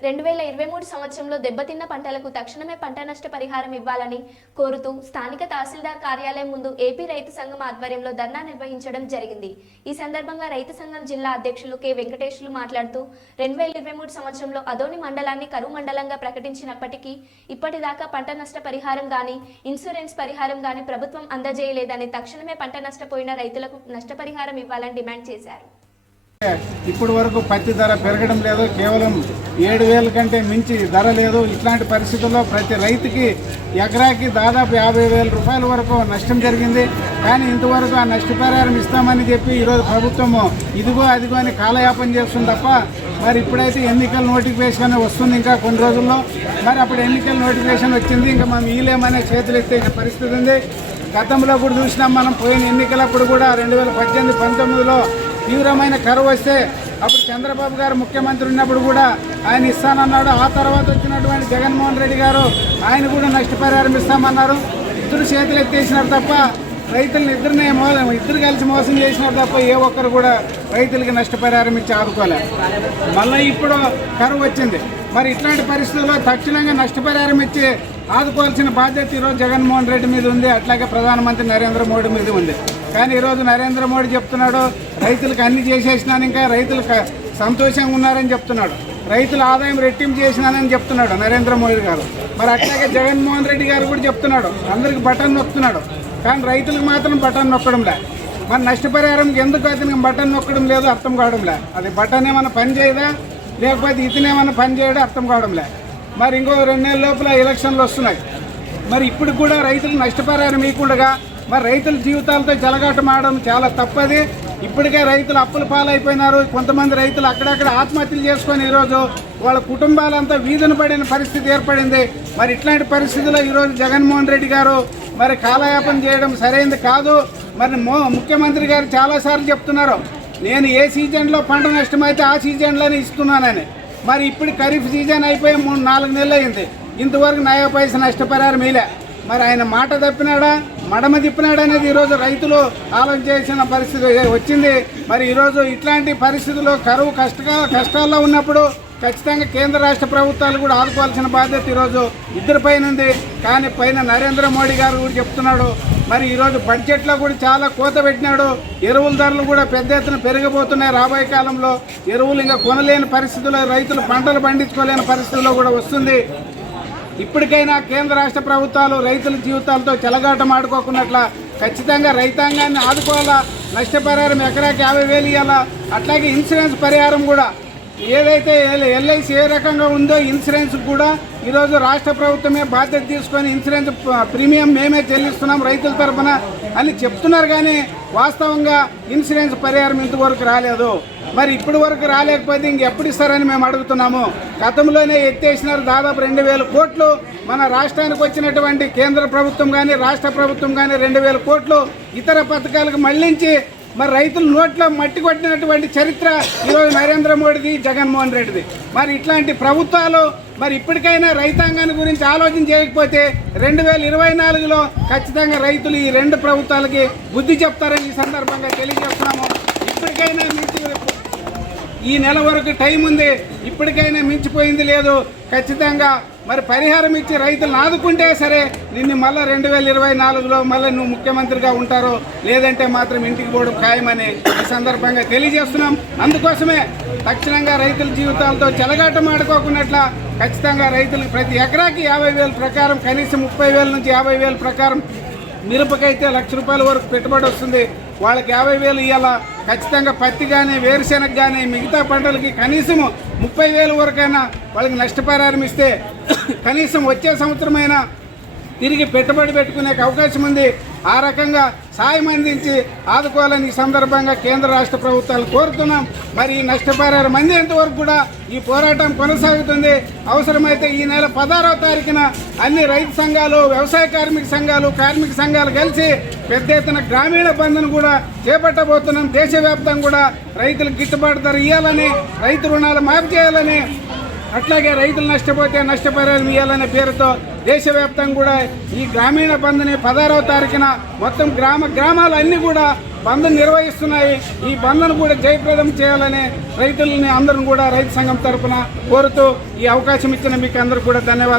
రెండు వేల ఇరవై మూడు సంవత్సరంలో దెబ్బతిన్న పంటలకు తక్షణమే పంట నష్ట పరిహారం ఇవ్వాలని కోరుతూ స్థానిక తహసీల్దార్ కార్యాలయం ముందు ఏపీ రైతు సంఘం ఆధ్వర్యంలో ధర్నా నిర్వహించడం జరిగింది. ఈ సందర్భంగా రైతు సంఘం జిల్లా అధ్యక్షులు కె. వెంకటేశ్వరులు మాట్లాడుతూ రెండు వేల ఇరవై మూడు సంవత్సరంలో అదోని మండలాన్ని కరువు మండలంగా ప్రకటించినప్పటికీ ఇప్పటిదాకా పంట నష్ట పరిహారం గాని ఇన్సూరెన్స్ పరిహారం గాని ప్రభుత్వం అందజేయలేదని తక్షణమే పంట నష్టపోయిన రైతులకు నష్టపరిహారం ఇవ్వాలని డిమాండ్ చేశారు. ఇప్పటి వరకు పత్తి ధర పెరగడం లేదు. కేవలం ఏడు వేల కంటే మించి ధర లేదు. ఇట్లాంటి పరిస్థితుల్లో ప్రతి రైతుకి ఎకరాకి దాదాపు యాభై వేల రూపాయల వరకు నష్టం జరిగింది. కానీ ఇంతవరకు ఆ నష్టపరిహారం ఇస్తామని చెప్పి ఈరోజు ప్రభుత్వము ఇదిగో అదిగో అని కాలయాపన చేస్తుంది తప్ప మరి ఇప్పుడైతే ఎన్నికల నోటిఫికేషన్ వస్తుంది ఇంకా కొన్ని రోజుల్లో. మరి అప్పుడు ఎన్నికల నోటిఫికేషన్ వచ్చింది. ఇంకా మనం ఈలేమనే చేతులు ఎత్తే పరిస్థితి ఉంది. గతంలో కూడా చూసినాం మనం పోయిన ఎన్నికలప్పుడు కూడా రెండు వేల పద్దెనిమిది పంతొమ్మిదిలో తీవ్రమైన కరువు వస్తే అప్పుడు చంద్రబాబు గారు ముఖ్యమంత్రి ఉన్నప్పుడు కూడా ఆయన ఇస్తానన్నాడు. ఆ తర్వాత వచ్చినటువంటి జగన్మోహన్ రెడ్డి గారు ఆయన కూడా నష్టపరిహారం ఇస్తామన్నారు. ఇద్దరు చేతులు ఎత్తేసినారు తప్ప రైతులను ఇద్దరినే మో ఇద్దరు కలిసి మోసం చేసినారు తప్ప ఏ ఒక్కరు కూడా రైతులకి నష్టపరిహారం ఇచ్చి ఆదుకోలేదు మళ్ళీ ఇప్పుడు కరువు వచ్చింది. మరి ఇట్లాంటి పరిస్థితుల్లో తక్షణంగా నష్టపరిహారం ఇచ్చి ఆదుకోవాల్సిన బాధ్యత ఈరోజు జగన్మోహన్ రెడ్డి మీద ఉంది. అట్లాగే ప్రధానమంత్రి నరేంద్ర మోడీ మీద ఉంది. కానీ ఈరోజు నరేంద్ర మోడీ చెప్తున్నాడు రైతులకు అన్ని చేసేసినాను ఇంకా రైతులు సంతోషంగా ఉన్నారని చెప్తున్నాడు. రైతుల ఆదాయం రెట్టింపు చేసినానని చెప్తున్నాడు నరేంద్ర మోడీ గారు. మరి అట్లాగే జగన్మోహన్ రెడ్డి గారు కూడా చెప్తున్నాడు అందరికి బటన్ నొక్కుతున్నాడు. కానీ రైతులకు మాత్రం బటన్ నొక్కడం లే. మరి నష్టపరిహారం ఎందుకు అతనికి బటన్ నొక్కడం లేదు అర్థం కావడం లే. అది బటన్ ఏమైనా పని చేయదా? లేకపోతే ఇతనేమన్నా పని చేయడం? అర్థం కావడం లే. మరి ఇంకో రెండు నెలల లోపల ఎలక్షన్లు వస్తున్నాయి. మరి ఇప్పుడు కూడా రైతులకు నష్టపరిహారం ఇవ్వకుండా మరి రైతుల జీవితాలతో జలగాటమాడడం చాలా తప్పది. ఇప్పటికే రైతులు అప్పుల పాలైపోయినారు. కొంతమంది రైతులు అక్కడక్కడ ఆత్మహత్యలు చేసుకొని ఈరోజు వాళ్ళ కుటుంబాలంతా వీధున పడిన పరిస్థితి ఏర్పడింది. మరి ఇట్లాంటి పరిస్థితుల్లో ఈరోజు జగన్మోహన్ రెడ్డి గారు మరి కాలయాపన చేయడం సరైనది కాదు. మరి ముఖ్యమంత్రి గారు చాలాసార్లు చెప్తున్నారు. నేను ఏ సీజన్లో పంట నష్టమైతే ఆ సీజన్లోనే ఇస్తున్నానని. మరి ఇప్పుడు ఖరీఫ్ సీజన్ అయిపోయి మూడు నాలుగు నెలలు అయింది. ఇంతవరకు నయా పైసలు నష్టపరిహారం మీలే మరి ఆయన మాట తప్పినాడా? మడమ తిప్పినాడు అనేది ఈరోజు రైతులు ఆలోచన చేసిన పరిస్థితి వచ్చింది. మరి ఈరోజు ఇట్లాంటి పరిస్థితుల్లో కరువు కష్ట కష్టాల్లో ఉన్నప్పుడు ఖచ్చితంగా కేంద్ర రాష్ట్ర ప్రభుత్వాలు కూడా ఆదుకోవాల్సిన బాధ్యత ఈరోజు ఇద్దరిపైన ఉంది. కానీ పైన నరేంద్ర మోడీ గారు కూడా చెప్తున్నాడు. మరి ఈరోజు బడ్జెట్లో కూడా చాలా కోత పెట్టినాడు. ఎరువుల ధరలు కూడా పెద్ద ఎత్తున పెరిగిపోతున్నాయి రాబోయే కాలంలో. ఎరువులు ఇంకా కొనలేని పరిస్థితుల్లో రైతులు పంటలు పండించుకోలేని పరిస్థితుల్లో కూడా వస్తుంది. ఇప్పటికైనా కేంద్ర రాష్ట్ర ప్రభుత్వాలు రైతుల జీవితాలతో చెలగాటం ఆడుకోకున్నట్ల ఖచ్చితంగా రైతాంగాన్ని ఆదుకోవాలా? నష్టపరిహారం ఎకరాకి యాభై వేలు ఇవ్వాలా అట్లాగే ఇన్సూరెన్స్ పరిహారం కూడా ఏదైతే ఎల్ఐసి ఏ రకంగా ఉందో ఇన్సూరెన్స్ కూడా ఈరోజు రాష్ట్ర ప్రభుత్వమే బాధ్యత తీసుకొని ఇన్సూరెన్స్ ప్రీమియం మేమే చెల్లిస్తున్నాం రైతుల తరఫున అని చెప్తున్నారు కానీ వాస్తవంగా ఇన్సూరెన్స్ పరిహారం ఇంతవరకు రాలేదు. మరి ఇప్పటి వరకు రాలేకపోతే ఇంకెప్పుడు ఇస్తారని మేము అడుగుతున్నాము. గతంలోనే ఎత్తేసినారు దాదాపు రెండు వేల కోట్లు. మన రాష్ట్రానికి వచ్చినటువంటి కేంద్ర ప్రభుత్వం కానీ రాష్ట్ర ప్రభుత్వం కానీ రెండు వేల కోట్లు ఇతర పథకాలకు మళ్ళించి మరి రైతుల నోట్లో మట్టి కొట్టినటువంటి చరిత్ర ఈరోజు నరేంద్ర మోడీది జగన్మోహన్ రెడ్డిది. మరి ఇట్లాంటి ప్రభుత్వాలు మరి ఇప్పటికైనా రైతాంగాన్ని గురించి ఆలోచన చేయకపోతే రెండు వేల ఇరవై నాలుగులో ఖచ్చితంగా రైతులు ఈ రెండు ప్రభుత్వాలకి బుద్ధి చెప్తారని ఈ సందర్భంగా తెలియజేస్తున్నాము. ఇప్పటికైనా మించి ఈ నెల వరకు టైం ఉంది. ఇప్పటికైనా మించిపోయింది లేదు. ఖచ్చితంగా మరి పరిహారం ఇచ్చి రైతులను ఆదుకుంటే సరే నిన్ను మళ్ళీ రెండు వేల ఇరవై నాలుగులో మళ్ళీ నువ్వు ముఖ్యమంత్రిగా ఉంటారో లేదంటే మాత్రం ఇంటికి పోవడం ఖాయమని ఈ సందర్భంగా తెలియజేస్తున్నాం. అందుకోసమే తక్షణంగా రైతుల జీవితాలతో చెలగాటం ఆడుకోకున్నట్ల ఖచ్చితంగా రైతులకు ప్రతి ఎకరాకి యాభై వేల ప్రకారం కనీసం ముప్పై వేల నుంచి యాభై వేల ప్రకారం మిరపకైతే లక్ష రూపాయల వరకు పెట్టుబడి వస్తుంది. వాళ్ళకి యాభై వేలు ఇవ్వాలా ఖచ్చితంగా పత్తి కానీ వేరుశెనగ కానీ మిగతా పంటలకి కనీసము ముప్పై వేల వరకైనా వాళ్ళకి నష్టపరిహారం ఇస్తే కనీసం వచ్చే సంవత్సరమైనా తిరిగి పెట్టుబడి పెట్టుకునే అవకాశం ఉంది. ఆ రకంగా సాయం అందించి ఆదుకోవాలని ఈ సందర్భంగా కేంద్ర రాష్ట్ర ప్రభుత్వాలు కోరుతున్నాం. మరి ఈ నష్టపరిహారం అందేంత వరకు కూడా ఈ పోరాటం కొనసాగుతుంది. అవసరమైతే ఈ నెల పదహారవ తారీఖున అన్ని రైతు సంఘాలు వ్యవసాయ కార్మిక సంఘాలు కార్మిక సంఘాలు కలిసి పెద్ద ఎత్తున గ్రామీణ బంధును కూడా చేపట్టబోతున్నాం. దేశవ్యాప్తంగా కూడా రైతులకు గిట్టుబాటు ధర ఇవ్వాలని రైతు రుణాలు మాఫీ చేయాలని అట్లాగే రైతులు నష్టపోతే నష్టపరిహారం ఇవ్వాలనే పేరుతో దేశవ్యాప్తంగా కూడా ఈ గ్రామీణ బంద్ని పదహారవ తారీఖున మొత్తం గ్రామ గ్రామాలన్నీ కూడా బంద్ నిర్వహిస్తున్నాయి. ఈ బంద్ను కూడా జయప్రదం చేయాలని రైతులని అందరం కూడా రైతు సంఘం తరఫున కోరుతూ ఈ అవకాశం ఇచ్చిన మీకు అందరూ కూడా ధన్యవాదాలు.